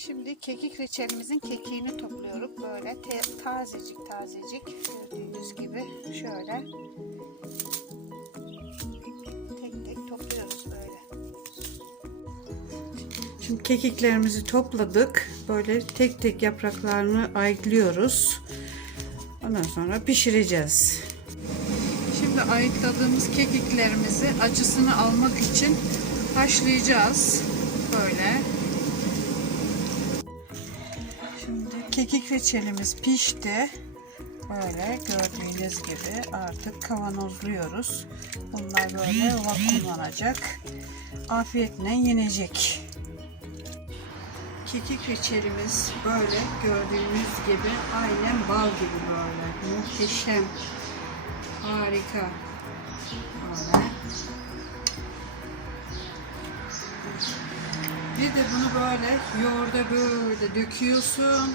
Şimdi kekik reçelimizin kekiğini topluyorum. Böyle tazecik tazecik gördüğünüz gibi şöyle tek tek topluyoruz böyle. Şimdi kekiklerimizi topladık. Böyle tek tek yapraklarını ayıklıyoruz. Ondan sonra pişireceğiz. Şimdi ayıkladığımız kekiklerimizi acısını almak için haşlayacağız. Böyle. Kekik reçelimiz pişti. Böyle gördüğünüz gibi artık kavanozluyoruz. Bunlar böyle vakumlanacak. Afiyetle yenecek. Kekik reçelimiz böyle gördüğünüz gibi aynen bal gibi böyle. Muhteşem. Harika. Böyle. Bir de bunu böyle yoğurda böyle döküyorsun.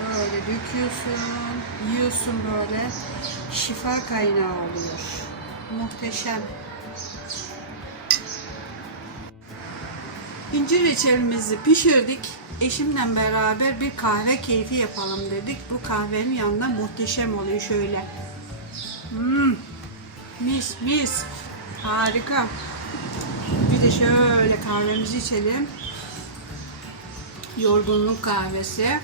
Böyle döküyorsun. Yiyorsun böyle. Şifa kaynağı oluyor. Muhteşem. İncir reçelimizi pişirdik. Eşimle beraber bir kahve keyfi yapalım dedik. Bu kahvenin yanında muhteşem oluyor şöyle. Hmm, mis mis. Harika. Bir de şöyle kahvemizi içelim. Yorgunluk kahvesi.